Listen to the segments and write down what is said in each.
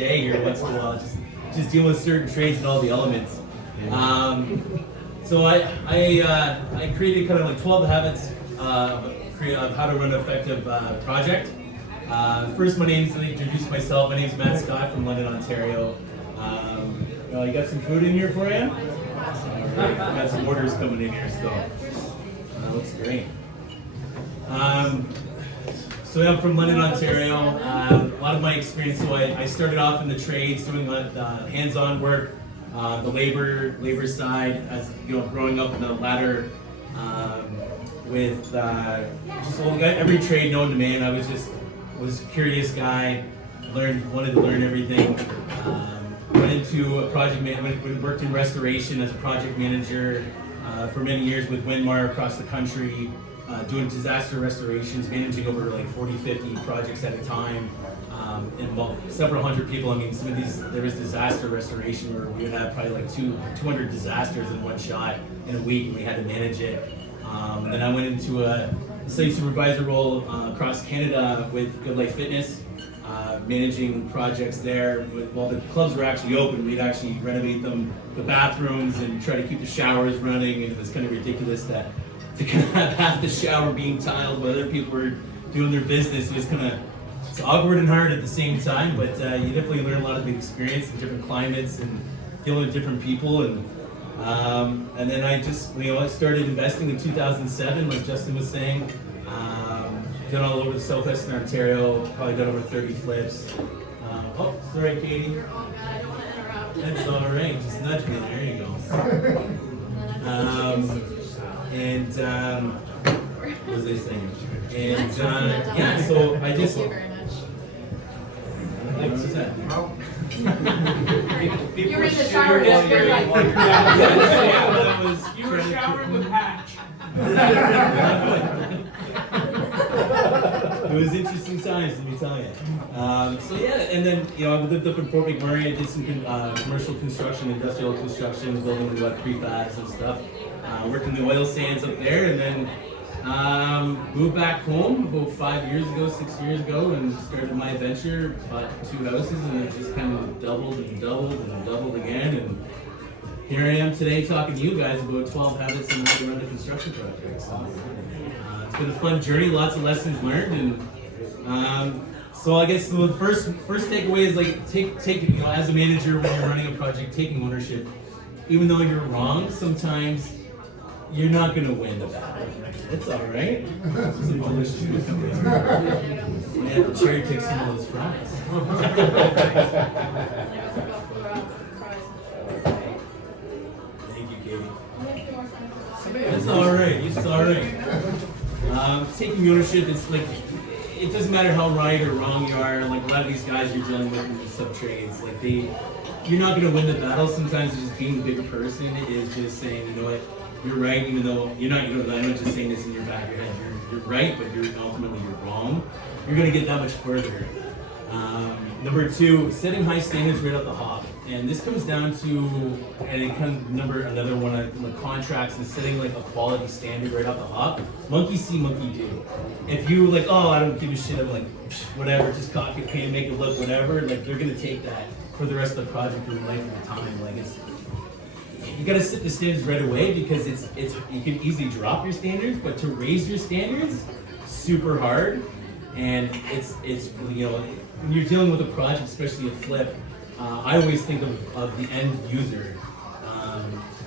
day here once in a while, just dealing with certain trades and all the elements. So I created kind of like 12 habits of how to run an effective project. First, let me introduce myself. My name is Matt Scott from London, Ontario. You got some food in here for you? Right. Got some orders coming in here still. Looks great. So I'm from London, Ontario. A lot of my experience, so I started off in the trades, doing hands-on work, the labor side, as you know, growing up in the ladder with just every trade known to man. I was a curious guy, wanted to learn everything. Went into a project management, worked in restoration as a project manager for many years with Windmar across the country. Doing disaster restorations, managing over like 40, 50 projects at a time, and several hundred people. I mean, some of these, there was disaster restoration where we would have probably like 200 disasters in one shot in a week, and we had to manage it. And then I went into a site supervisor role across Canada with Good Life Fitness, managing projects there. While the clubs were actually open, we'd actually renovate them, the bathrooms, and try to keep the showers running. And it was kind of ridiculous that to kind of have half the shower being tiled while other people were doing their business. It was kind of, it's awkward and hard at the same time, but you definitely learn a lot of the experience in different climates and dealing with different people. And then I just, I started investing in 2007, like Justin was saying. Done all over the southwestern Ontario, probably done over 30 flips. Oh, sorry, Katie. That's all right, just nudge me, there you go. What was I saying? And yeah, so I just. Thank you very much. What was that? You were in the shower. You were showering with Patch. It was interesting times, let me tell you. So yeah, and then I lived up in Fort McMurray. I did some commercial construction, industrial construction, building prefabs and stuff. Worked in the oil sands up there, and then moved back home about 6 years ago, and started my adventure. Bought 2 houses, and it just kind of doubled and doubled and doubled again. And here I am today talking to you guys about 12 habits on how to run a construction project. So, it's been a fun journey, lots of lessons learned, and so I guess the first takeaway is like take as a manager when you're running a project, taking ownership. Even though you're wrong, sometimes you're not going to win the battle. It's all right. Some delicious food. Yeah, the cherry pick some of those fries. Thank you, Katie. It's all right. It's all right. Taking ownership, it's like, it doesn't matter how right or wrong you are. Like a lot of these guys you're dealing with in the sub trades, like you're not going to win the battle. Sometimes just being the bigger person is just saying, you know what, you're right, even though you're not. I'm not just saying this in your back of your head. You're right, but ultimately you're wrong. You're going to get that much further. Number 2, setting high standards right out the hop. And this comes down to, and it comes another one of the contracts, and setting like a quality standard right out the hop. Monkey see, monkey do. If you like, oh, I don't give a shit, I'm like, whatever, just copy, paint, make it look whatever. Like they're gonna take that for the rest of the project or the life of the time. Like you gotta set the standards right away, because it's you can easily drop your standards, but to raise your standards, super hard. And it's when you're dealing with a project, especially a flip. I always think of the end user,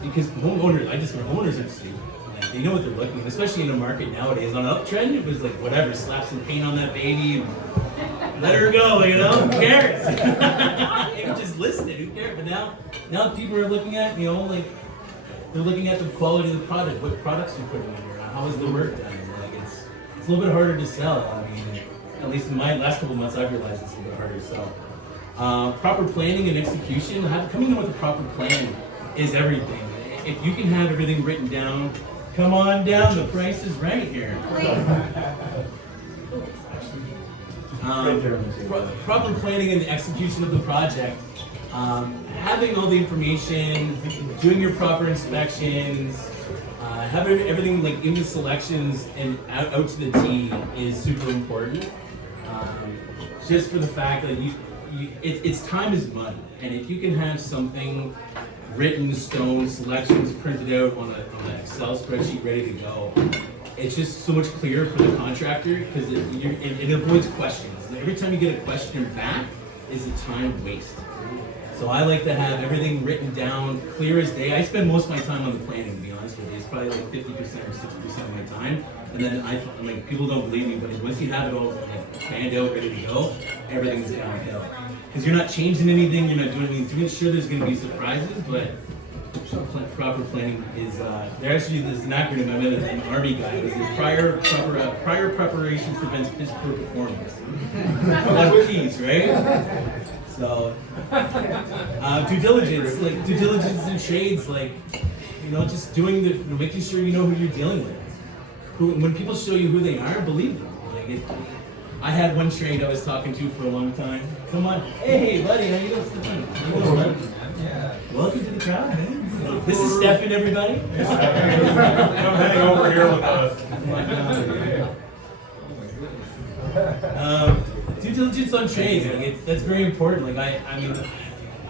because homeowners are stupid. Like, they know what they're looking at, especially in the market nowadays. On an uptrend, it was like whatever, slap some paint on that baby, and let her go. Who cares? Maybe just list it. Who cares? But now people are looking at they're looking at the quality of the product, what products you're putting in here, how is the work done. Like it's a little bit harder to sell. I mean, at least in my last couple of months, I've realized it's a little bit harder to sell. Proper planning and execution. Coming in with a proper plan is everything. If you can have everything written down, come on down, the price is right here. Proper planning and execution of the project. Having all the information, doing your proper inspections, having everything like in the selections and out to the T is super important. Just for the fact that it's time is money, and if you can have something written in stone, selections printed out on an Excel spreadsheet ready to go, it's just so much clearer for the contractor because it avoids questions. Every time you get a question back is a time waste. So I like to have everything written down, clear as day. I spend most of my time on the planning, to be honest with you. It's probably like 50% or 60% of my time. And then people don't believe me, but once you have it all planned out, ready to go, everything's downhill. Because you're not changing anything, you're not doing anything. Sure, there's going to be surprises, but proper planning is, there's an acronym, I met an Army guy, it was prior preparation prevents piss poor performance. A lot of P's, right? So, due diligence in trades, just making sure you know who you're dealing with. When people show you who they are, believe them. I had one trade I was talking to for a long time. Come on, hey buddy, how you doing? Yeah. Welcome to the crowd, man. This is Stefan, everybody. Come hang over here with us. Due diligence on trades, that's very important. I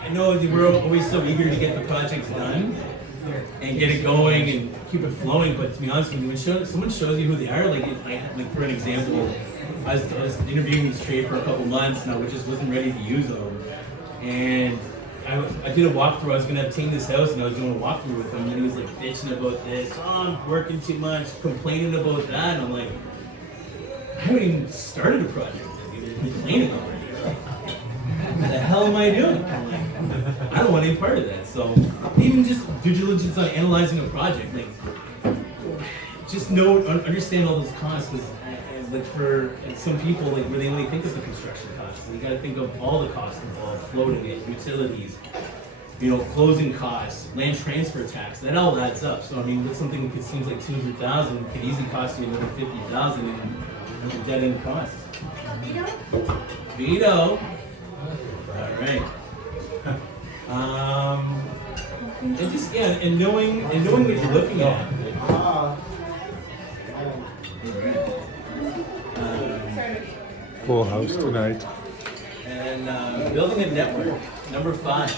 know that we're always so eager to get the projects done and get it going and keep it flowing, but to be honest with you, when someone shows you who they are, for an example, I was interviewing this trade for a couple months and I just wasn't ready to use them. And I did a walkthrough. I was going to obtain this house and I was doing a walkthrough with him and he was bitching about this. Oh, I'm working too much, complaining about that. And I'm like, I haven't even started a project. You're complaining already. What the hell am I doing? I'm like, I don't want any part of that. So even just due diligence on analyzing a project, just understand all those costs. Because for some people, where they only think of the construction costs, you got to think of all the costs involved: floating it, utilities, closing costs, land transfer tax. That all adds up. So that's something that seems like $200,000 could easily cost you another $50,000 in dead end costs. Vito. All right. And knowing what you're looking at. Full house tonight. And building a network, number 5.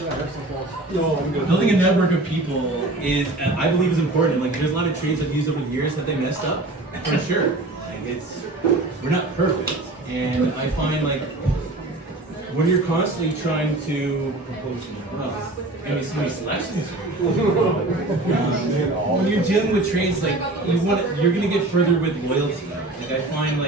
Building a network of people I believe is important. There's a lot of trades I've used over the years that they messed up, for sure. We're not perfect, and I find when you're constantly trying to maybe so many selections. When you're dealing with trades, you're gonna get further with loyalty. I find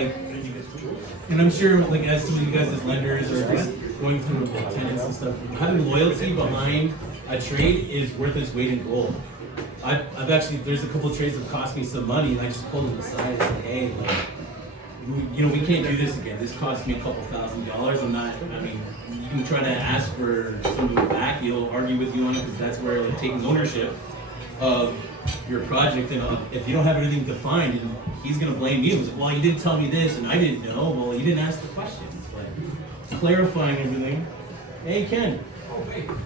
and I'm sure as some of you guys as lenders or just going through tenants and stuff, having loyalty behind a trade is worth its weight in gold. I've actually, there's a couple of trades that cost me some money and I just pulled them aside and said, hey, we can't do this again. This cost me a couple $1,000s. You can try to ask for something back. He'll argue with you on it because that's where taking ownership of your project, and if you don't have anything defined, and he's going to blame you. He's like, well, you didn't tell me this, and I didn't know. Well, you didn't ask the questions. Clarifying everything. Hey, Ken.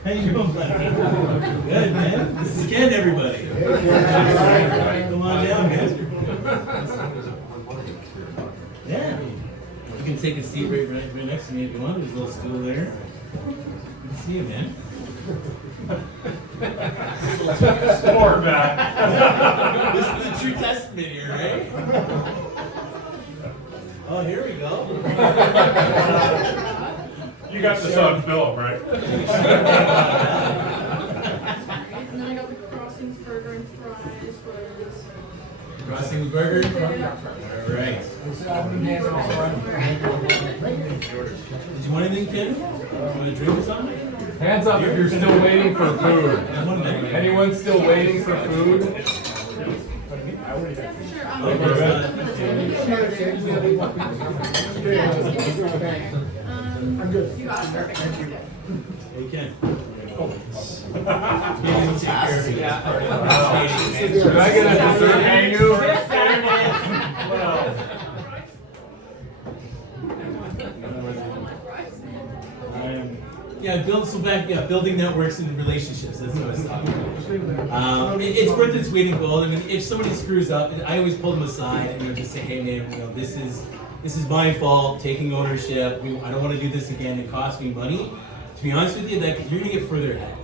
How you doing, buddy? Good, man. This is Ken, everybody. Come on down, man. Yeah. You can take a seat right next to me if you want. There's a little stool there. Good to see you, man. Sport back. This is the true testament here, right? Oh, here we go. You got this on film, right? And then I got the Crossings burger and fries, fries. Crossings burger? All right. Did you want anything, Ken? You want a drink or something? Hands up if you're still waiting for food. Anyone still waiting for food? I'm good. You got it. Perfect. Thank you. Hey, Ken. Can I get a dessert menu? Building networks and relationships. That's what I was talking about. It's worth its weight in gold. If somebody screws up, I always pull them aside and just say, hey, man, this is this is my fault, taking ownership, I don't want to do this again, it cost me money. To be honest with you, that you're gonna get further ahead.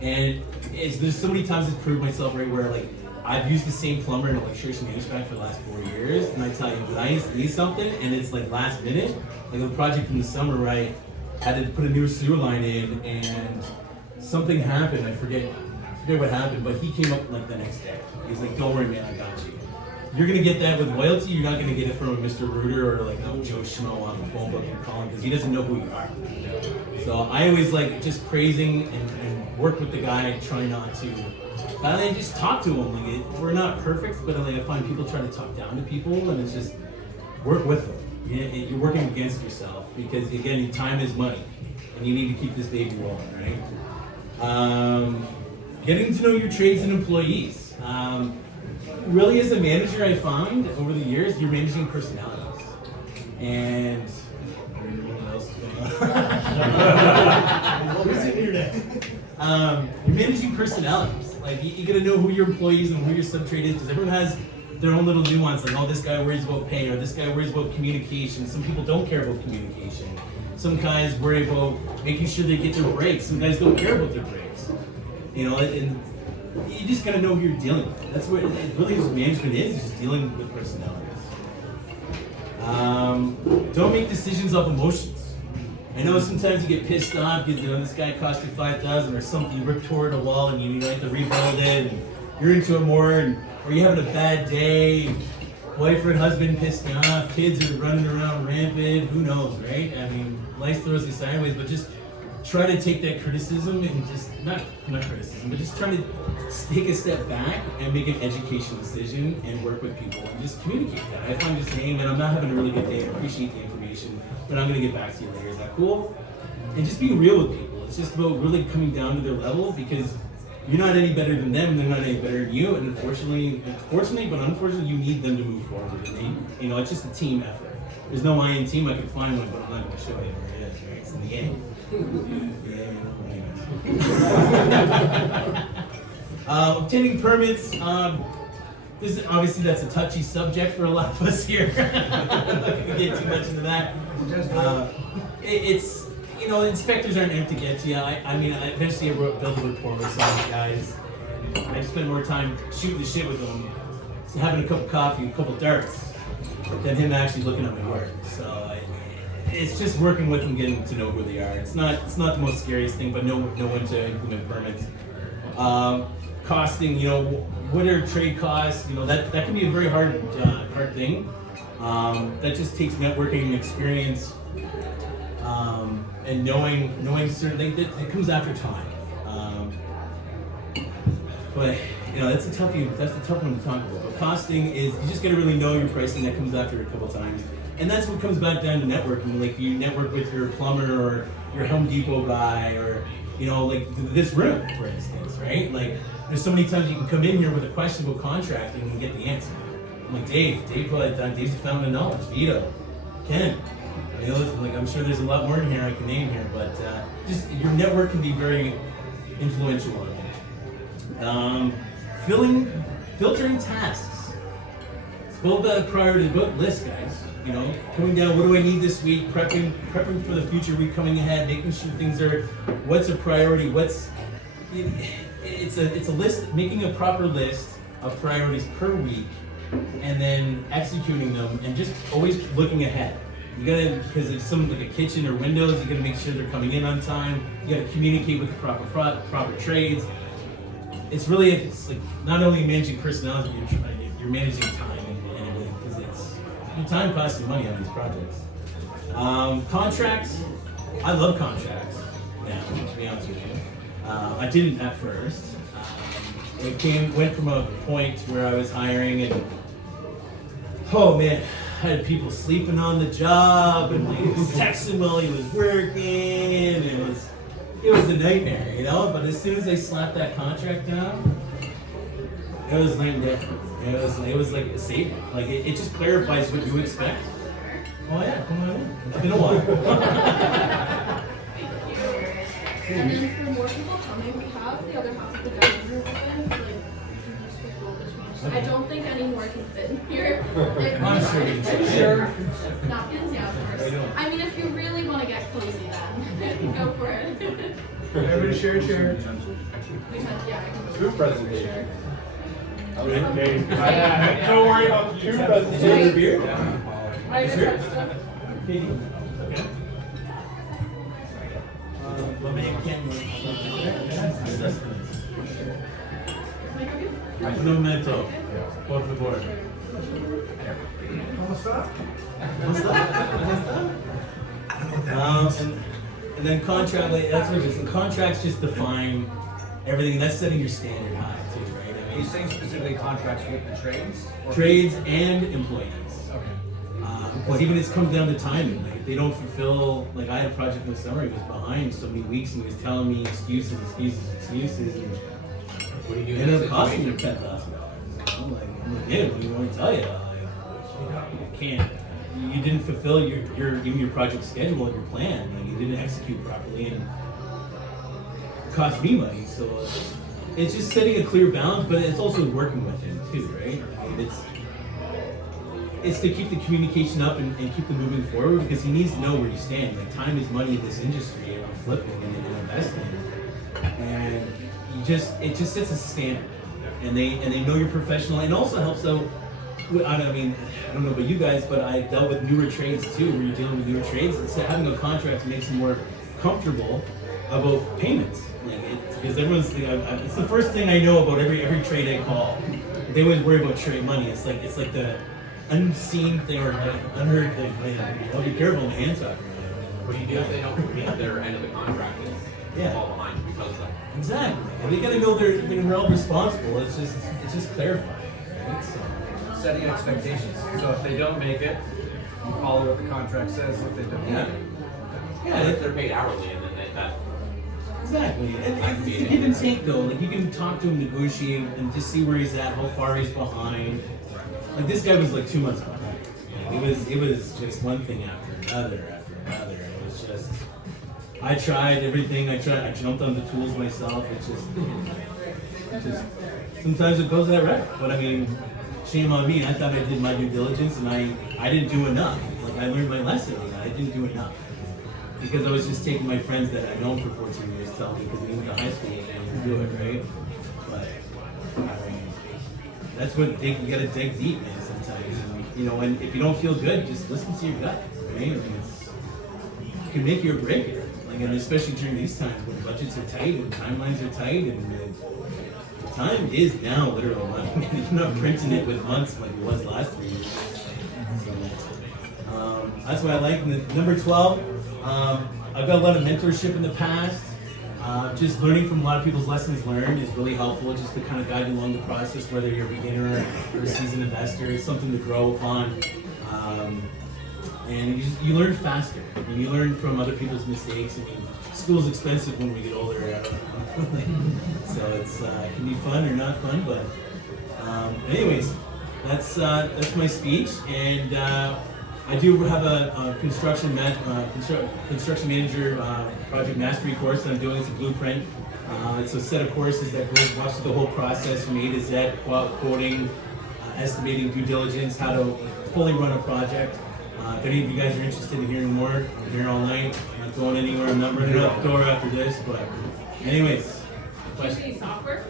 And there's so many times I've proved myself right where like I've used the same plumber and electrician HVAC for the last 4 years, and I tell you, when I need something and it's like last minute, like a project in the summer, right? Had to put a new sewer line in, and something happened. I forget what happened, but he came up like the next day. He's like, "Don't worry, man, I got you." You're gonna get that with loyalty. You're not gonna get it from a Mr. Reuter or like a Joe Schmo on the phone book and calling because he doesn't know who you are. So I always like just praising and work with the guy, try not to. I just talk to him. Like we're not perfect, but like I find people try to talk down to people, and it's just work with them. You're working against yourself because again, time is money, and you need to keep this baby rolling, right? Getting to know your trades and employees. Really, as a manager, I found over the years, you're managing personalities, and what else is going on? You're managing personalities. Like you gotta know who your employees and who your subtrade is, because everyone has their own little nuance. Like, oh, this guy worries about pay, or this guy worries about communication. Some people don't care about communication. Some guys worry about making sure they get their breaks. Some guys don't care about their breaks. You know, and you just gotta know who you're dealing with. That's what it really is. Management is just dealing with personalities. Don't make decisions off emotions. I know sometimes you get pissed off because this guy cost you $5,000 or something. You rip toward a wall and you have to rebuild it. And you're into it more, or you're having a bad day. Wife or husband pissed you off. Kids are running around rampant. Who knows, right? I mean, life throws you sideways, but just try to take that criticism and just not criticism, but just try to take a step back and make an educational decision and work with people and just communicate that. I find just saying, man, I'm not having a really good day. I appreciate the information, but I'm gonna get back to you later. Is that cool? And just being real with people. It's just about really coming down to their level because you're not any better than them, and they're not any better than you. And unfortunately, you need them to move forward. And it's just a team effort. There's no I in team. I can find one, but I'm not going to show you where it is. Right? It's in the game. Obtaining permits. Obviously that's a touchy subject for a lot of us here. I'm not going to get too much into that. Inspectors aren't out to get you. I eventually built a rapport with some of these guys. And I spent more time shooting the shit with them, having a cup of coffee, a couple darts, than him actually looking at my work. So it's just working with them, getting to know who they are. It's not the most scariest thing, but know when to implement permits. Costing, what are trade costs? That can be a very hard thing. That just takes networking experience. And knowing certain things, it comes after time. But that's a tough one to talk about. But costing is, you just gotta really know your pricing. That comes after a couple times, and that's what comes back down to networking. Like you network with your plumber or your Home Depot guy, or like this room, for instance, right? Like there's so many times you can come in here with a question about contracting and get the answer. I'm like Dave's the fountain of knowledge. Vito, Ken. I'm sure there's a lot more in here I can name here, but just your network can be very influential on it. Filtering tasks. It's all about priority, about list, guys. Coming down, what do I need this week? Prepping for the future week coming ahead, making sure things are, what's a priority, it's a list, making a proper list of priorities per week, and then executing them, and just always looking ahead. You gotta, because if something like a kitchen or windows, you gotta make sure they're coming in on time. You gotta communicate with the proper trades. It's like not only managing personality, you're managing time and everything, because your time costs you money on these projects. Contracts, I love contracts now, to be honest with you. I didn't at first. It went from a point where I was hiring and, oh man, I had people sleeping on the job, and he was texting while he was working, and it was a nightmare, But as soon as they slapped that contract down, it was night and day. It was like a savior. Like it just clarifies what you expect. Oh yeah, come on in. It's been a while. And then for more people coming, we have the other half of the dining room open. You can just go between I don't think any more can fit in here. I'm sure you can. Sure. Napkins, yeah, of course. I mean, if you really want to get cozy, then go for it. Everybody share a chair. Yeah, I can. Food presentation. Sure. Okay. Don't worry about the two Is there presentation. beer? Right, Is there? that's stuff. Okay. But maybe you can't. Un momento, por favor. ¿Cómo está? And then contract, like, that's what it is. And contracts just define everything. That's setting your standard high too, right? I Are you mean, saying specifically contracts with the trades? Or- trades and employees. Okay. Because even it's comes down to timing. Like if they don't fulfill, like I had a project in the summer, he was behind so many weeks and he was telling me excuses, and What do you do? it ended up costing me $10,000. I'm like, yeah, what do you want to tell you? Like, you can't. You didn't fulfill your project schedule and your plan. Like you didn't execute properly, and it cost me money. So it's just setting a clear balance, but it's also working with him too, right? I mean, it's to keep the communication up and keep them moving forward because he needs to know where you stand. Like time is money in this industry, and I'm flipping and investing, and it just sets a standard, and they know you're professional, and also helps out. I don't know about you guys, but I dealt with newer trades too, where you're dealing with newer trades. So having a contract makes them more comfortable about payments, because everyone's. It's the first thing I know about every trade I call. They always worry about trade money. It's like the unseen thing or unheard thing. I'll be careful in the hand talk. What do you do if they don't meet their end of the contract and Yeah. fall behind because of that? Exactly. And they gotta know they're all responsible. It's just clarifying. Right? So, Setting expectations. So if they don't make it, you follow what the contract says. If they don't yeah. make it, Yeah. If they're paid hourly and then that Exactly. And it's a give and take though. Like you can talk to him, negotiate, and just see where he's at, how far he's behind. Like this guy was like 2 months behind. It was just one thing after another. It was just I tried everything. I jumped on the tools myself. It's just sometimes it goes that route. But I mean, shame on me. I thought I did my due diligence and I didn't do enough. Like I learned my lesson on that. I didn't do enough. Because I was just taking my friends that I'd known for 14 years tell me because we went to high school and do it, right? But I mean, that's what you gotta dig deep, man, sometimes. And if you don't feel good, just listen to your gut, right? I mean, it can make you or break it. Like, and especially during these times when budgets are tight and timelines are tight and time is now literally money. You're not printing it with months like it was last 3 years. So, that's why I like number 12. I've got a lot of mentorship in the past. Just learning from a lot of people's lessons learned is really helpful, just to kind of guide you along the process, whether you're a beginner or a seasoned investor. It's something to grow upon. And you learn faster. And you learn from other people's mistakes. I mean, school's expensive when we get older. So it can be fun or not fun, but anyways, that's my speech. And I do have a construction manager project mastery course that I'm doing. It's a blueprint. It's a set of courses that walks through the whole process from A to Z, quoting, estimating, due diligence, how to fully run a project. If any of you guys are interested in hearing more, I'm here all night. I'm not going anywhere. I'm not running out the door after this. But anyways, Do you use software?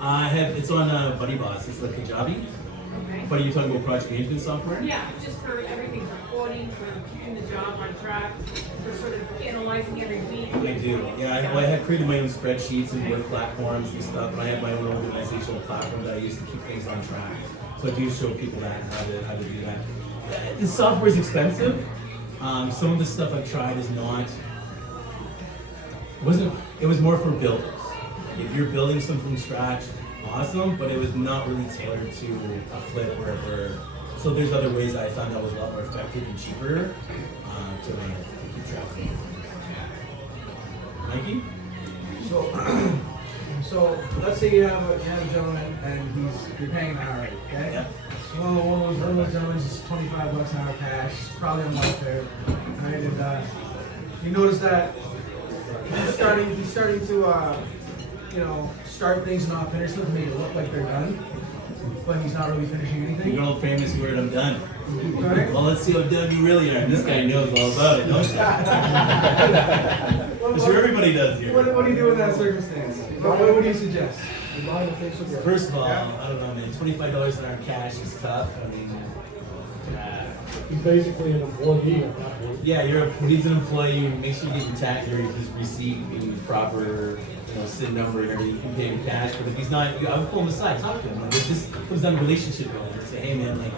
it's on Buddy Boss. It's like Kajabi. Okay. But are you talking about project management software? Yeah, just for everything, for quoting, for keeping the job on track, for sort of analyzing every week. I do. Yeah, I had created my own spreadsheets and work platforms and stuff. I have my own organizational platform that I use to keep things on track. So I do show people that how to do that. The software is expensive. Some of the stuff I've tried is not. It was more for builders. If you're building something from scratch, awesome, but it was not really tailored to a flip so there's other ways I found that was a lot more effective and cheaper to keep track of. Mikey? So let's say you have a gentleman and you're paying an hour, okay? Yeah. So one of those gentlemen is $25 an hour cash, probably on welfare, right? And you notice that he's starting to start things and not finish them to make it look like they're done. but he's not really finishing The anything. old famous word, I'm done. Right? Well, let's see how done you really are. And this guy knows all about it, don't you? I'm sure everybody does here. What do you do in that circumstance? What do you suggest? First of all, I don't know, man. $25 an hour cash is tough. I mean, He's basically an employee at that point. yeah, he's an employee. Make sure you get your tax or his receipt, proper, SIN number and everything. You can pay him cash. But if he's not, I would pull him aside, talk to him. Like, it just comes down to relationship building. Say, hey, man, like,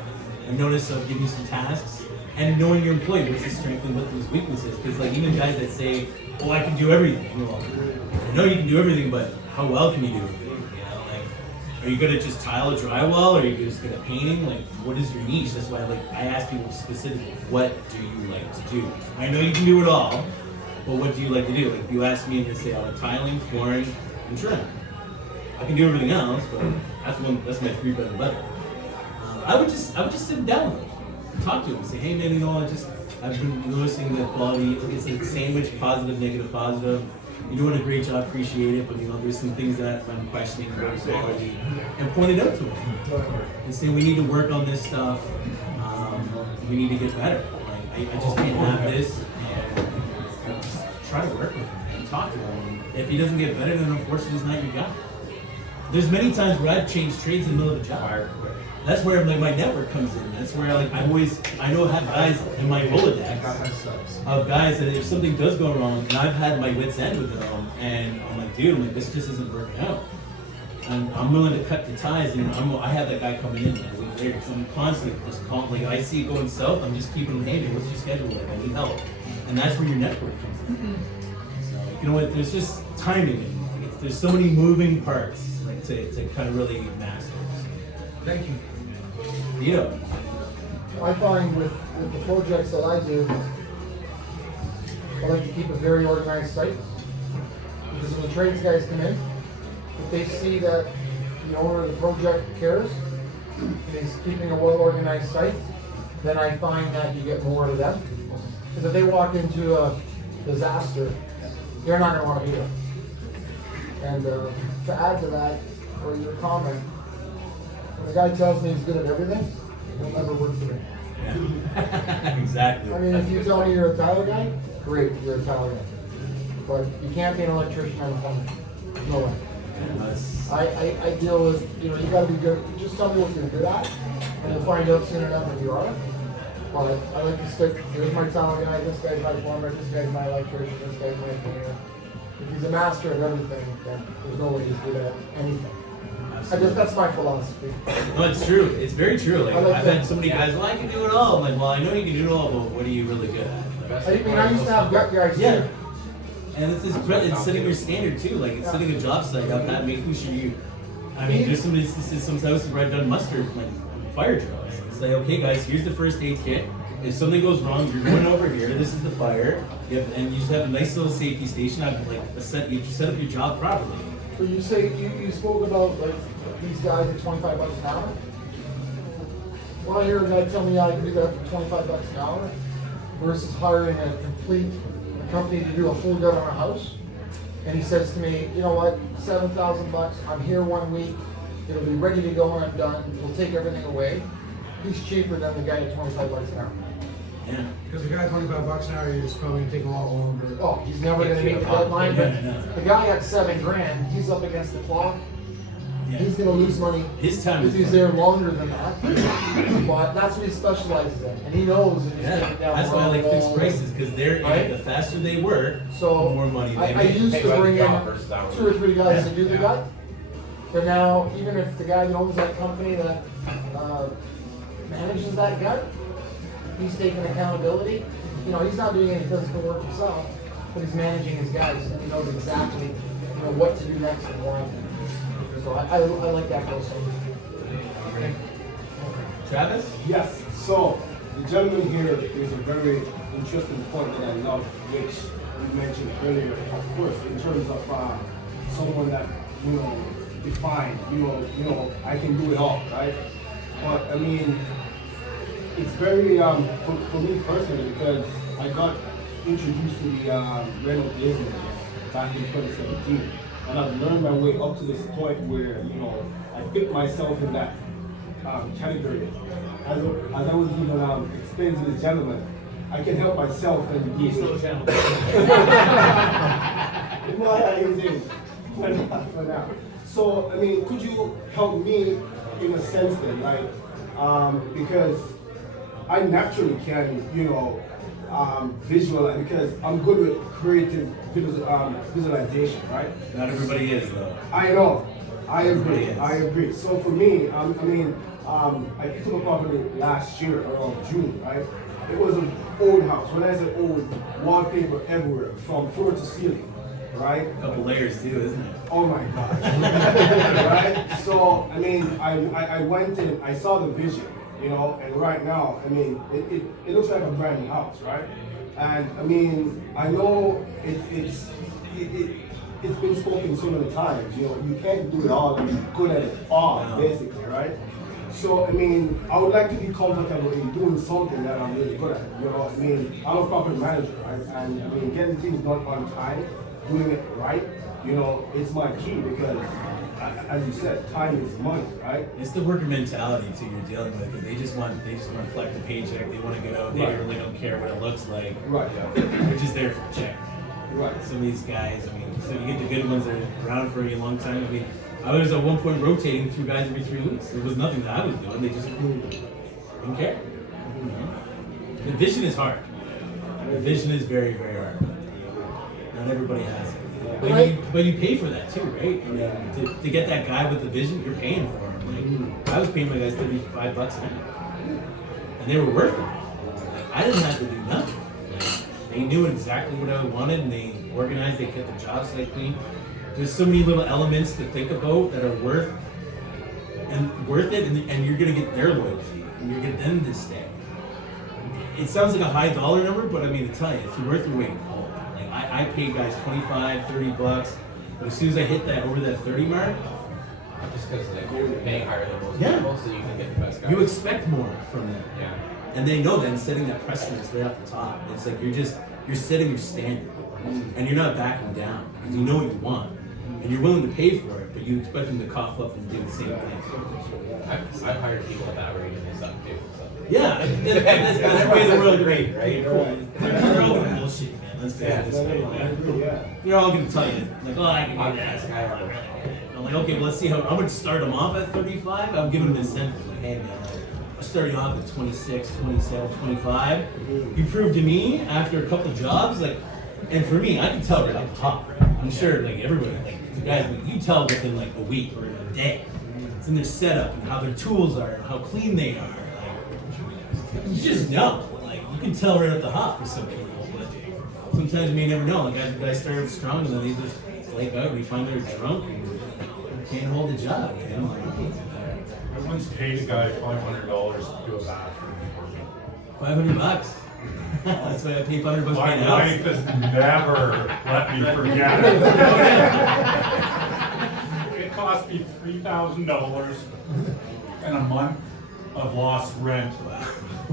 I noticed I'll give you some tasks. And knowing your employee, what's his strength and what's his weaknesses. Because, like, even guys that say, oh, I can do everything. Well, I know you can do everything, but how well can you do everything? Are you good at just tile or drywell? Or are you just good at painting? Like, what is your niche? That's why, like, I ask people specifically, what do you like to do? I know you can do it all, but what do you like to do? Like, if you ask me and you say, I like tiling, flooring, and trim. I can do everything else, but that's my 3 bread and butter. I would just sit down with him, talk to him, say, hey man, I've been noticing the quality. It's like sandwich, positive, negative, positive. You're doing a great job, appreciate it, but there's some things that I'm questioning about quality, and point it out to him and say we need to work on this stuff. We need to get better. Like, I just can't have this, and try to work with him and talk to him. If he doesn't get better, then unfortunately it's not your guy. There's many times where I've changed trades in the middle of a job. That's where like my network comes in. That's where I know I have guys in my Rolodex of guys that if something does go wrong, and I've had my wits end with them, and I'm like, dude, this just isn't working out. And I'm willing to cut the ties, and I have that guy coming in like a week later. So I'm constantly just calling, like I see it going south, I'm just keeping him, hey, what's your schedule like? I need help. And that's where your network comes in. So you know what? There's just timing. There's so many moving parts like, to kind of really master. Thank you. Yeah. I find with the projects that I do, I like to keep a very organized site. Because when the trades guys come in, if they see that the owner of the project cares, and is keeping a well-organized site, then I find that you get more out of them. Because if they walk into a disaster, they're not going to want to be there. And to add to that, or your comment, when a guy tells me he's good at everything, he'll never work for me. Yeah. Exactly. I mean, if you tell me you're a tile guy, great, you're a tile guy. But you can't be an electrician and a plumber. No way. I deal with, you gotta be good. Just tell me what you're good at, and you'll find out soon enough if you are. But I like to stick, here's my tile guy, this guy's my plumber, this guy's my electrician, this guy's my painter. If he's a master of everything, then there's no way he's good at anything. That's my philosophy. No, it's true. It's very true. Like, like I've had so many guys, well, I can do it all. I'm like, well, I know you can do it all, but what are you really good at? I used to have gut guys Yeah. too. And it's setting your standard too. Like, it's setting a job site up, that making sure there's some instances, some houses where I've done mustard, like fire drills. It's like, okay, guys, here's the first aid kit. If something goes wrong, you're going over here. This is the fire. And you just have a nice little safety station. You set up your job properly. So you say you spoke about like these guys at $25 an hour. When I hear a guy tell me I can do that for $25 an hour versus hiring a company to do a full gut on a house, and he says to me, you know what, $7,000. I'm here 1 week. It'll be ready to go when I'm done. We'll take everything away. He's cheaper than the guy at $25 an hour. Yeah. Because the guy at $25 an hour is probably gonna take a lot longer. Oh, he's never going to meet the deadline, but the guy at $7,000, he's up against the clock. Yeah. He's going to lose money His time if is he's money. there longer than that. But that's what he specializes in, and he knows if he's Yeah, taking down that's why I like one fixed wall. prices, because Right? the faster they work, So the more money they I make. used to bring in versus hourly. 2 or 3 guys Yeah. to do the gut, but now even if the guy that owns that company that manages that gut, he's taking accountability. He's not doing any physical work himself, but he's managing his guys, and he knows exactly what to do next and why. So I like that also. Travis? Yes, so the gentleman here is a very interesting point that I love, which you mentioned earlier, of course, in terms of someone that, defined, I can do it all, right? But I mean, it's very, for me personally, because I got introduced to the rental business back in 2017. And I've learned my way up to this point where, I fit myself in that category. As I was even explaining to the gentleman, I can help myself and do it. Well, yeah, you did. For now. So, I mean, could you help me in a sense then, like, because I naturally can, visualize, because I'm good with creative visualization, right? Not everybody is though. I know. I Everybody agree. is. So for me, I picked up a property last year around June, right? It was an old house. When I say old, wallpaper everywhere, from floor to ceiling, right? A couple layers too, isn't it? Oh my God. Right? So, I mean, I went in, I saw the vision, and right now, I mean, it looks like a brand new house, right? And I mean, I know it's been spoken so many times, you can't do it all and be good at it all, basically, right? So, I mean, I would like to be comfortable in doing something that I'm really good at, I mean, I'm a property manager, right? And I mean, getting things done on time, doing it right, it's my key because, as you said, time is money, right? It's the worker mentality too you're dealing with. They just want to collect a paycheck. They want to get out. They really don't care what it looks like. Right. They're just there for a check. Right. Some of these guys, I mean, so you get the good ones that are around for a long time. I mean, I was at one point rotating through guys every 3 weeks. There was nothing that I was doing. They just didn't care. The vision is hard. The vision is very, very hard. Not everybody has it. But you pay for that too, right? I mean, to get that guy with the vision, you're paying for him. Like, I was paying my guys $35 an hour, and they were worth it. Like, I didn't have to do nothing. Like, they knew exactly what I wanted, and they organized. They kept the job site clean. There's so many little elements to think about that are worth it, and you're gonna get their loyalty, and you're gonna get them to stay. It sounds like a high dollar number, but I mean, to tell you, it's worth your weight in gold. Like, I pay guys $25, $30, but as soon as I hit that over that 30 mark, Just because you're paying higher than most Yeah. people, so you can get the best guys. you expect more from them. Yeah. And they know that, and setting that precedence right off the top. It's like you're setting your standard, and you're not backing down because you know what you want, and you're willing to pay for it, but you expect them to cough up and do the same thing. I've hired people at that rate and they suck too. So. Yeah, that's the way the world great, right? They're all gonna bullshit, man. Let's say it this way. They're all gonna tell you, like, oh, I can do that. I'm like, okay, well, let's see how I'm gonna start them off at 35. I'm giving them an incentive. Like, hey, man, I'll start you off at 26, 27, 25. You proved to me after a couple of jobs, like, and for me, I can tell right off the top. I'm sure, like, everybody, like, the guys, you tell within like a week or in a day. It's in their setup and how their tools are, and how clean they are. You just know, like, you can tell right at the hop for some people, but sometimes you may never know. Like, guys start strong and then they just flake out and you find they're drunk and can't hold the job, you know? I once paid a guy $500 to do a bathroom. $500. That's why I pay $500 My for my house. wife has never let me forget it. It cost me $3,000 and a month of lost rent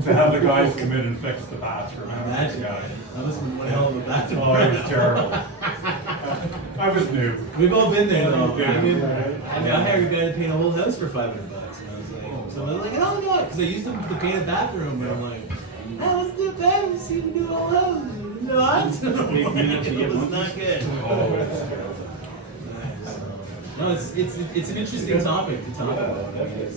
to have the guys come in and fix the bathroom. Imagine. Yeah. That was one hell of a bathroom. Oh, it was terrible. I was new. We've all been there though. Yeah. I hired a guy to paint a whole house for $500, and I was like, so I was like, oh no, because I used them to paint a bathroom, and I'm like, oh, let's do that. Let's see if we can do a whole house. Not. It was not good. No, it's an interesting topic to talk about. I mean,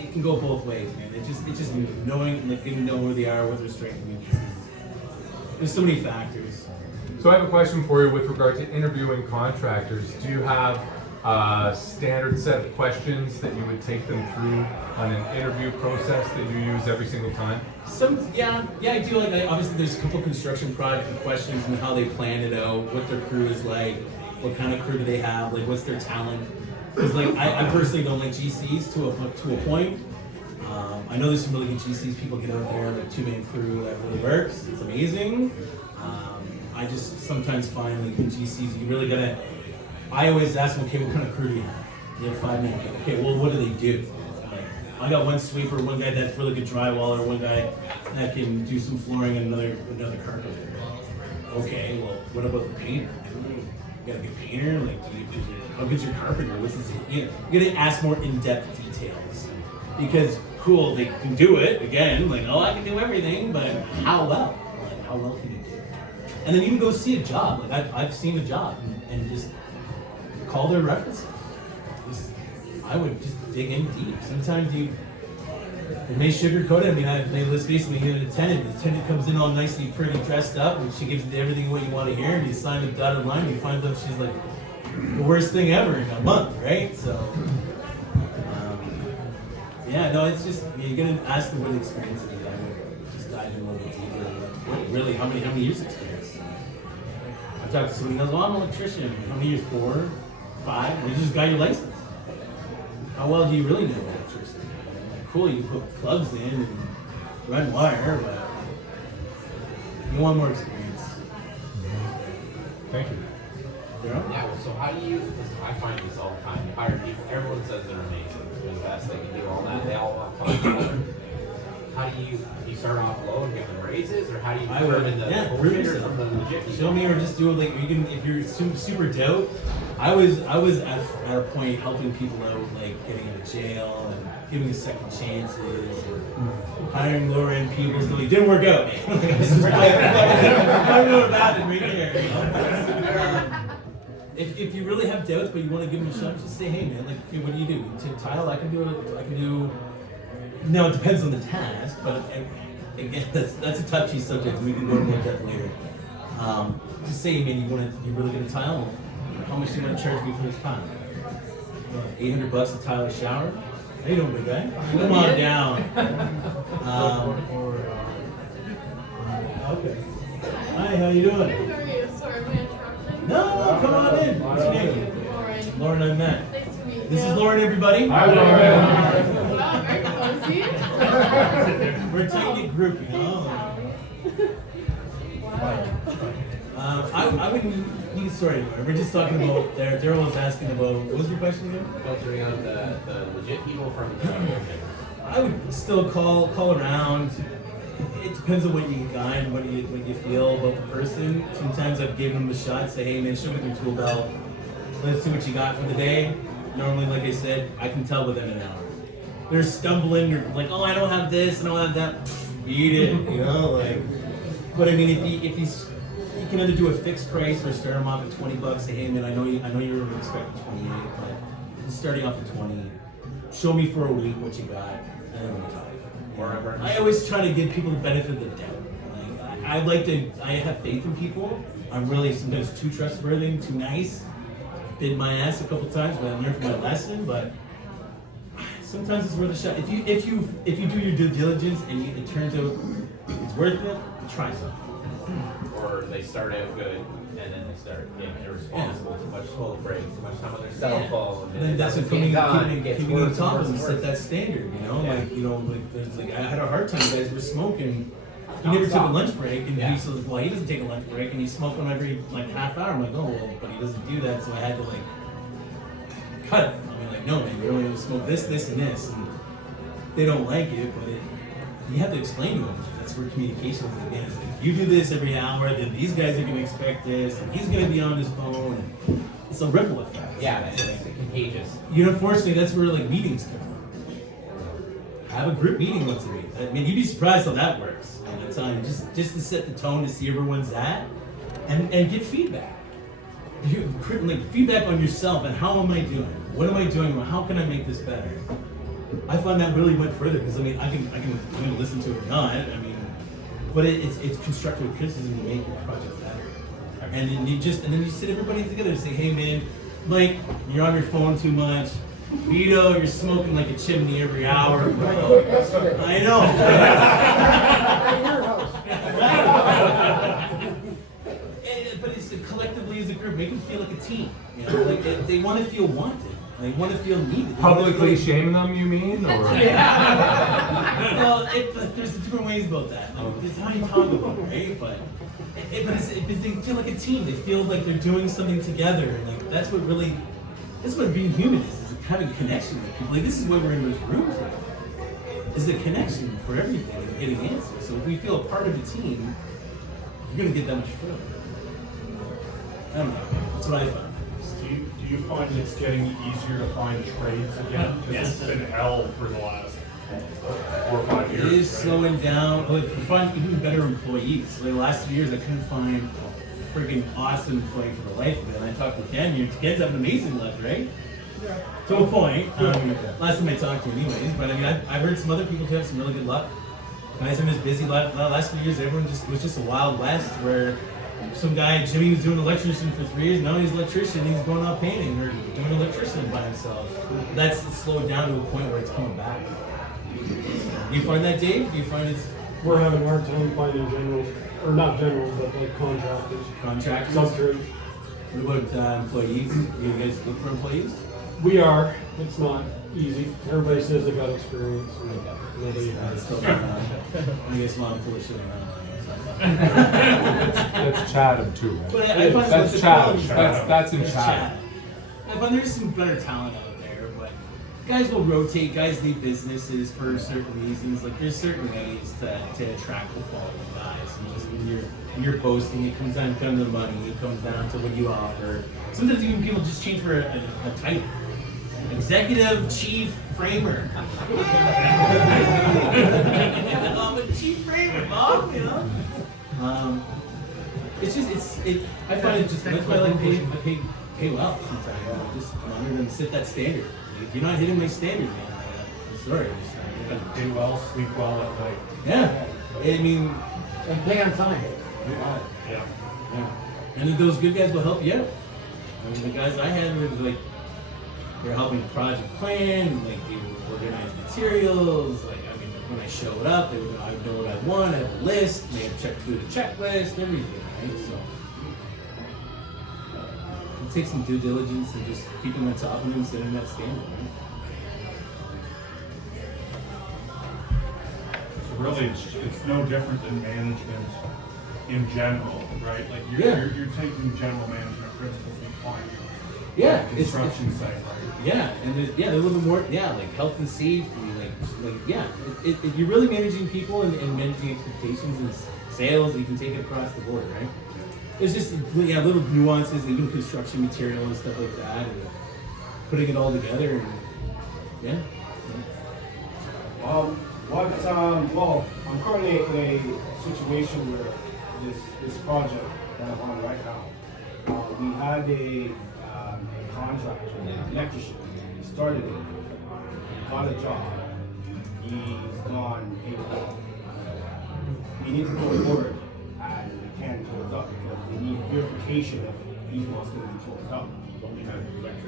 it can go both ways, man. It's just knowing, like, getting to know where they are, what their strengths and weaknesses. There's so many factors. So I have a question for you with regard to interviewing contractors. Do you have a standard set of questions that you would take them through on an interview process that you use every single time? Yeah, I do. Like, obviously, there's a couple construction project questions and how they plan it out, what their crew is like, what kind of crew do they have, like, what's their talent. Because, like, I personally don't like GCs to a point. I know there's some really good GCs. People get out there, like, two-man crew that really works. It's amazing. I just sometimes find, like, in GCs, you really gotta. I always ask them, okay, what kind of crew do you have? You have 5 men. Okay, well, what do they do? Like, I got one sweeper, one guy that's really good drywaller, one guy that can do some flooring, and another carpenter. Okay, well, what about the painter? got a good painter? Like, how good's your carpenter? What's this? You gotta ask more in-depth details. Because, cool, they can do it, again, like, oh, I can do everything, but how well? Like, how well can you do it? And then even go see a job. Like, I've seen a job and just call their references. I would just dig in deep. Sometimes it may sugarcoat it. I mean, let's face it, when you get an attendant, the attendant comes in all nicely, pretty, dressed up, and she gives you everything what you want to hear, and you sign the dotted line, and you find out she's like the worst thing ever in a month, right? So, yeah, no, it's just, you're going to ask them what the experience is. I would just dive in a little bit deeper. Like, really, how many years experience? I've talked to somebody who goes, well, I'm an electrician. How many years? 4, 5? You just got your license. How well do you really know electricity? Like, cool, you put plugs in and run wire, but you want more experience. Thank you. Yeah, well, so how do you, because I find this all the time, you hire people, everyone says they're amazing, they're the best, they can do all that, they all want to come together. How do you start off low and give them raises, or how do you determine the bullshitter from the legit people? Show me, or just do it like, you can, if you're super dope. I was at a point helping people out, like getting out of jail and giving second chances, or hiring lower end people. So it didn't work out, man. I know about it right there. You know? If you really have doubts, but you want to give them a shot, just say, hey man, like, hey, what do you do? Tile, I can do. No, it depends on the task, but again, that's a touchy subject. We can go into more depth later. Just say, man, you're really gonna tile. How much do you want to charge me for this time? $800 to tile a shower? How you doing, big guy? Come on down. Okay. Hi, how you doing? Sorry, am I interrupting? No, come on in. What's your name? Lauren. Lauren, I'm Matt. Nice to meet you. This is Lauren, everybody. Hi, Lauren. Wow, very cozy. We're a tight-knit group, you know? Wow. I wouldn't need, sorry, we're just talking about, Daryl was asking about, what was your question again? Filtering out the legit people from the I would still call around. It depends on what you got and what you feel about the person. Sometimes I've given them a shot, say, hey man, show me your tool belt. Let's see what you got for the day. Normally, like I said, I can tell within an hour. They're stumbling, they're like, oh, I don't have this, I don't have that. Eat it, you know, like. But I mean, if he's, you can either do a fixed price or start them off at $20. Say, hey man, I know you're expecting 28, but starting off at 20. Show me for a week what you got, and then we'll talk. I always try to give people the benefit of the doubt. Like, I have faith in people. I'm really sometimes too trustworthy, too nice. Bit my ass a couple times, but I learned from my lesson. But sometimes it's worth a shot. If you do your due diligence and it turns out it's worth it, try something. Or they start out good, and then they start getting irresponsible, too much smoke breaks, too much time on their cell phone. And then that's what coming on top of them set that standard, you know? Like, you know, like I had a hard time, guys were smoking. He never took a lunch break, and he said, well, he doesn't take a lunch break, and he's smoking every like half hour. I'm like, oh, well, but he doesn't do that, so I had to like cut it. I mean, like, no, man, you're only going to smoke this, this, and this, and they don't like it, but you have to explain to them. That's where communication is again. It's like, if you do this every hour, then these guys are going to expect this, and he's going to be on his phone. And it's a ripple effect. Yeah, it's contagious. You know, unfortunately, that's where like meetings come from. Have a group meeting once a week. I mean, you'd be surprised how that works. And I'm telling you, just to set the tone to see everyone's at, and get feedback. Like feedback on yourself and how am I doing? What am I doing? How can I make this better? I find that really went further because I mean I can listen to it or not. I mean, but it's constructive criticism to make your project better. And then you sit everybody together and say, hey man, Mike, you're on your phone too much. Vito, you're smoking like a chimney every hour. Bro. I know. But it's collectively as a group, make them feel like a team. You know, like they want to feel wanted. They want to feel needed. Publicly shame them, you mean? Or? Well, there's different ways about that. Like, it's how you talk about it, right? But they feel like a team. They feel like they're doing something together. Like that's what being human is having connection with people. Like this is why we're in those rooms right now. Is a connection for everything and getting answers. So if we feel a part of a team, you're gonna get that much further. I don't know. That's what I found. Do you find it's getting easier to find trades again? Because Yes. it's been hell for the last 4 or 5 years. It is right? slowing down. Like, we find even better employees. Like, the last 2 years, I couldn't find a freaking awesome employee for the life of it. And I talked to Ken. Ken's having amazing luck, right? Yeah. To a point. Last time I talked to him, anyways. But I mean, I've heard some other people who have some really good luck. Guys are just busy. Last few years, everyone it was just a wild west where some guy, Jimmy, was doing electrician for 3 years. Now he's an electrician. He's going out painting or doing electrician by himself. That's slowed down to a point where it's coming back. Do you find that, Dave? Do you find it's We're having a hard time finding generals, or not generals, but like contractors. contractors? Subtrades. What about employees? Do you guys look for employees? We are. It's not easy. Everybody says they got experience. And nobody has. Still not, I guess I'm full of shit around. That's Chatham too, right? But I find That's the Chatham. quality- That's in That's Chatham. I find there's some better talent out there, but guys will rotate. Guys need businesses for certain reasons. Like there's certain ways to attract the quality guys. And just when you're posting, it comes down to the money. It comes down to what you offer. Sometimes even people just change for a title. Executive Chief Framer. I'm a Chief Framer, Bob. You know. It's just I find it just that's why I like pay well sometimes. Just honor them, set that standard. If you're not hitting my standard, man, I'm sorry. You gotta do well, sleep well at night. Yeah, I mean, And pay on time. Yeah. and those good guys will help you out. I mean, the guys I had were like they're helping project plan, like they would organize materials. Like I mean, when I showed up, they would I know what I want. I have a list. They have checked through the checklist, everything. Right? So it takes some due diligence and just keeping on top of them, setting that standard. Right? So really, it's no different than management in general, right? Like you're taking general management principles and applying them. Yeah, Construction site, right? Yeah, and they're a little bit more, like health and safety, if you're really managing people and managing expectations and sales, you can take it across the board, right? There's just little nuances, even construction material and stuff like that, and putting it all together, and yeah. Well, I'm currently in a situation where this project that I'm on right now, we had a contractor, an electrician. He started it, got a job. He's gone AWOL. We need to go forward, and we can't close up because we need verification if he wants to be closed up.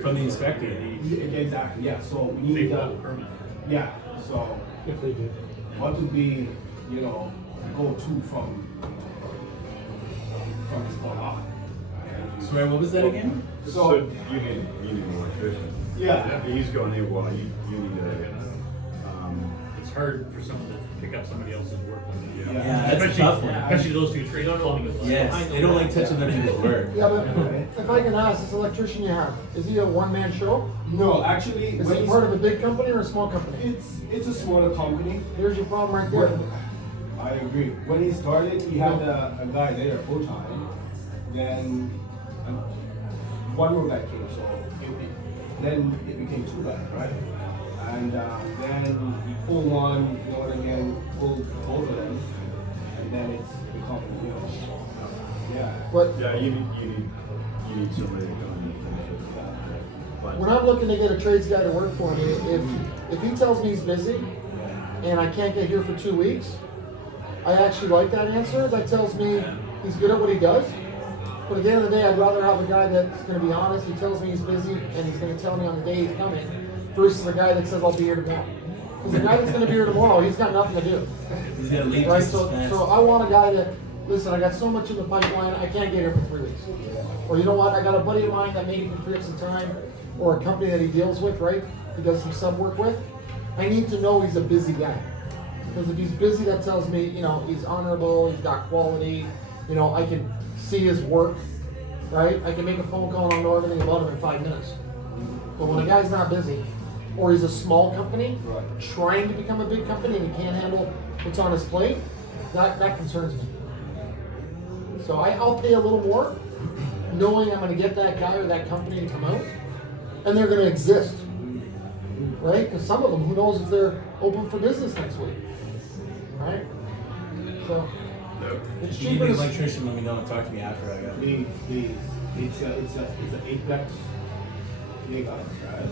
From the inspector. Exactly, yeah. So we need permit. Yeah. So If they do. what would be, the go-to from this point on? Sorry, what was that again? So you need an electrician. Yeah. He's going AWOL, you need a, It's hard for someone to pick up somebody else's work. Yeah, that's a tough one. Especially those two trades, plumbing is like. Yes, they don't like touching other people's work. Yeah, but if I can ask, this electrician you have, is he a one-man show? No, actually, Is when he he's- part of a big company or a small company? it's a smaller company. Here's your problem right there. I agree. When he started, he had a guy there full time. Then one more guy came, so then it became two guys, right? And then he pulled one, pulled both of them, and then it's become, yeah. But yeah, you need somebody to come in and finish it. But when I'm looking to get a trades guy to work for me, if he tells me he's busy and I can't get here for 2 weeks, I actually like that answer. That tells me he's good at what he does. But at the end of the day, I'd rather have a guy that's going to be honest. He tells me he's busy and he's going to tell me on the day he's coming, versus a guy that says I'll be here tomorrow. Because the guy that's going to be here tomorrow, he's got nothing to do. He's got to leave Right? just as So fast. I want a guy that, listen, I got so much in the pipeline, I can't get here for 3 weeks. Or you know what, I got a buddy of mine that maybe can free up some time, or a company that he deals with, right? He does some sub work with. I need to know he's a busy guy. Because if he's busy, that tells me, he's honorable, he's got quality, I can see his work, right? I can make a phone call and I'll know everything about him in 5 minutes. But when a guy's not busy, or he's a small company, trying to become a big company and he can't handle what's on his plate, that concerns me. So I'll pay a little more, knowing I'm gonna get that guy or that company to come out, and they're gonna exist, right? Because some of them, who knows if they're open for business next week, right? So, it's If you need cheaper an to. electrician, let me know and talk to me after I go. Please, it's a Apex big guys, right?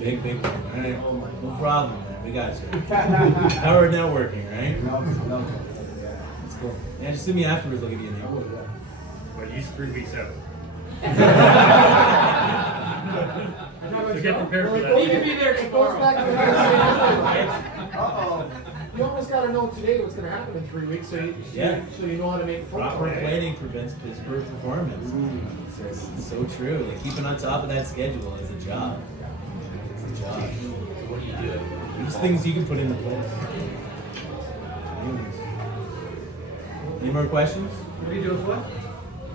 Big one. All right. Oh my No God. problem, man. We got you. Howard networking, right? No, That's cool. Yeah, just see me afterwards. I'll give you a name. But he's 3 weeks out. I know So it's get wrong. prepared for Well, that. We could be there It goes tomorrow. back to what I was saying. Uh-oh. You almost gotta know today what's gonna happen in 3 weeks, Yeah. so you know how to make phone Proper calls. planning prevents poor performance. It's so true. Like keeping on top of that schedule is a job. It's a job. What do you do? There's things you can put into place. Any more questions? What do you do with what?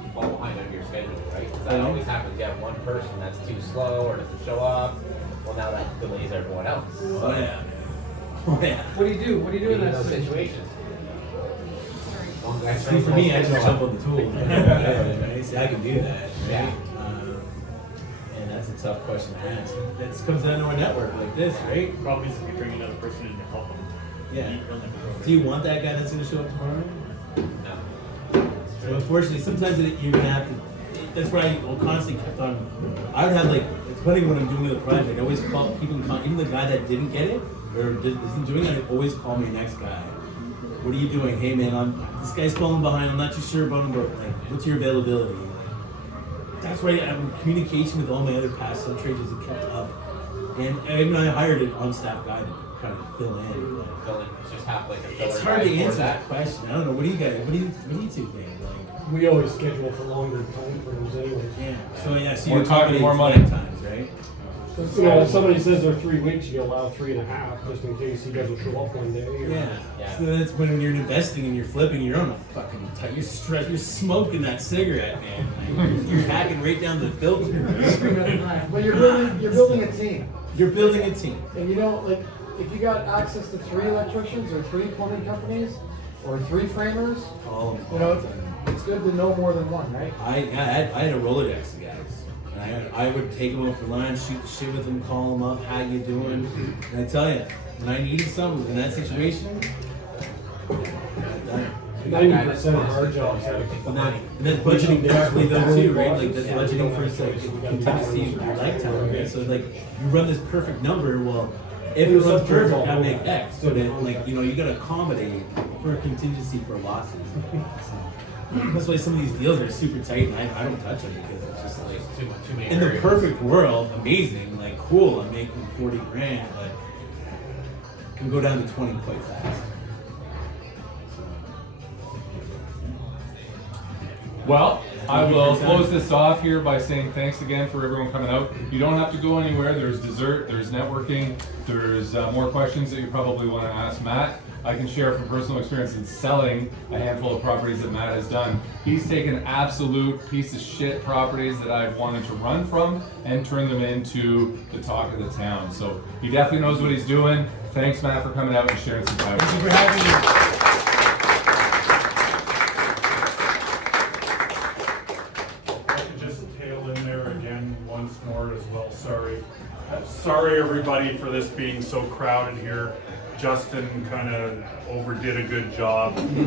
You fall behind on your schedule, right? Because that always happens. You have one person that's too slow or doesn't show up. Well, now that delays everyone else. Oh yeah. Oh yeah. What do you do? What do you do in that those situation? situations? One guy's See, for me, I just show jump up. on the tool. Right? See, I can do that. Right? Yeah. And that's a tough question to ask. That comes down to a network like this, right? Problem is if you bring another person in to help them. Yeah. He'll never go. Do you want that guy that's going to show up tomorrow? No. So unfortunately, sometimes you're gonna have to. That's where I will constantly kept on. I would have like, depending on what I'm doing with a project, I always call people. Even the guy that didn't get it or isn't doing it, I always call me next guy. What are you doing? Hey man, this guy's falling behind. I'm not too sure about him, but like, what's your availability? That's why I'm in communication with all my other past subtrades is kept up, and even I hired an on-staff guy to kind of fill in. Fill in. Just have like a filler It's hard to guy for answer that question. I don't know. What do you guys? What do you two think? Like, We always schedule for longer time frames anyways. yeah. So yeah. So More you're time, talking more more money. times, right? You know, if somebody says they're 3 weeks, you allow 3.5, just in case he doesn't show up one day. Or, Yeah. Yeah. So that's when you're investing and you're flipping, you're on a fucking you're stressed, you're smoking that cigarette, man. Like, you're hacking right down the filter. Right? But you're building a team. You're building a team. And you know, like, if you got access to 3 electricians or 3 plumbing companies or 3 framers, All of them. you know, it's good to know more than one, right? I had a Rolodex of guys. And I would take them out for lunch, shoot the shit with them, call them up, how you doing? And I tell you, when I needed something in that situation, I've done it. 90% of our jobs have And that's budgeting properly though too, right? Like that's budgeting for like contingency of your lifetime, right? So like you run this perfect number, well, if it runs perfect, I make X. So then like, you know, you gotta accommodate for a contingency for losses. So, that's why some of these deals are super tight and I don't touch it because it's just like Too many in the variables. perfect world, amazing, like cool, I'm making 40 grand, but it can go down to 20 quite fast. Well, I will close this off here by saying thanks again for everyone coming out. You don't have to go anywhere. There's dessert, there's networking, there's more questions that you probably want to ask Matt. I can share from personal experience in selling a handful of properties that Matt has done. He's taken absolute piece of shit properties that I've wanted to run from and turn them into the talk of the town. So he definitely knows what he's doing. Thanks, Matt, for coming out and sharing some time. Thank you for having me. Just tail in there again once more as well, sorry. Sorry everybody for this being so crowded here. Justin kind of overdid a good job. You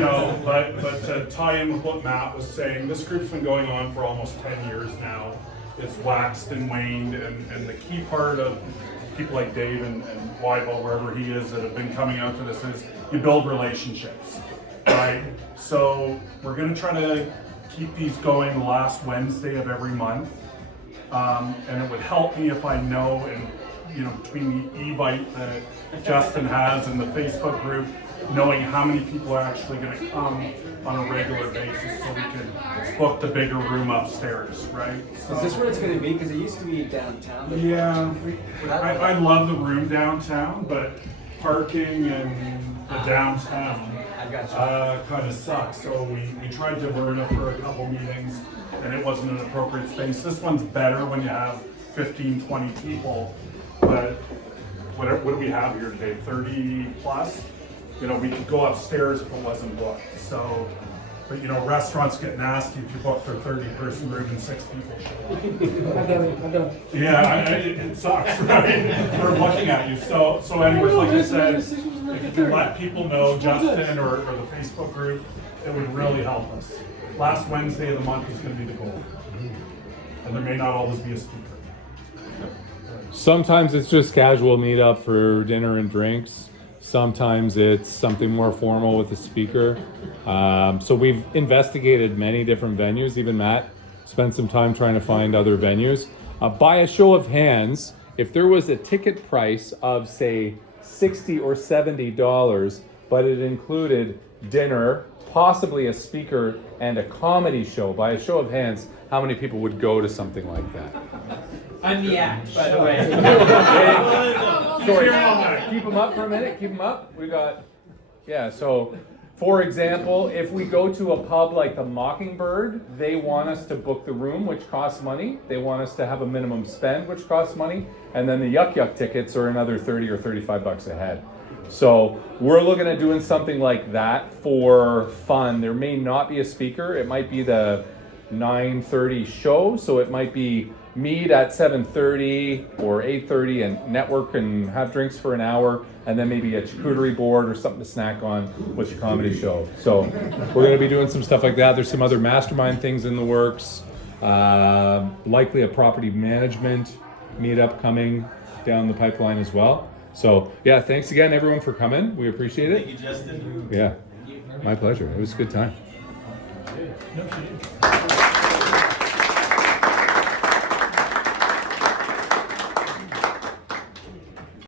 know, but to tie in with what Matt was saying, this group's been going on for almost 10 years now. It's waxed and waned, and the key part of people like Dave and Weibel, wherever he is, that have been coming out to this is you build relationships, right? So we're gonna try to keep these going the last Wednesday of every month. And it would help me if I know, and you know, between the Evite that Justin has and the Facebook group, knowing how many people are actually going to come on a regular basis so we can book the bigger room upstairs, right? So, Is this where it's going to be? Because it used to be downtown. yeah, I love the room downtown, but parking and the downtown I got you. kind of sucks. So we tried Diverna for a couple meetings and it wasn't an appropriate space. This one's better when you have 15, 20 people. But what do we have here today? 30 plus? You know, we could go upstairs if it wasn't booked. So But you know, restaurants get nasty if you book their 30-person room and 6 people show up. I've done it. Yeah, it sucks, right? For looking at you. So anyways, like I said, if you can let people know, Justin or the Facebook group, it would really help us. Last Wednesday of the month is going to be the goal. And there may not always be a speaker. Sometimes it's just casual meetup for dinner and drinks. Sometimes it's something more formal with a speaker. So we've investigated many different venues. Even Matt spent some time trying to find other venues. By a show of hands, if there was a ticket price of say $60 or $70, but it included dinner, possibly a speaker, and a comedy show, by a show of hands, how many people would go to something like that? I'm the act, by the way. Sorry, keep them up for a minute, keep them up. We got, yeah, so for example, if we go to a pub like the Mockingbird, they want us to book the room, which costs money. They want us to have a minimum spend, which costs money. And then the Yuck Yuck tickets are another 30 or 35 bucks a head. So we're looking at doing something like that for fun. There may not be a speaker. It might be the 9:30 show, so it might be meet at 7:30 or 8:30 and network and have drinks for an hour, and then maybe a charcuterie board or something to snack on with the comedy show. So we're going to be doing some stuff like that. There's some other mastermind things in the works. Likely a property management meetup coming down the pipeline as well. So yeah, thanks again everyone for coming. We appreciate it. Thank you, Justin. Yeah, my pleasure. It was a good time. No, she didn't.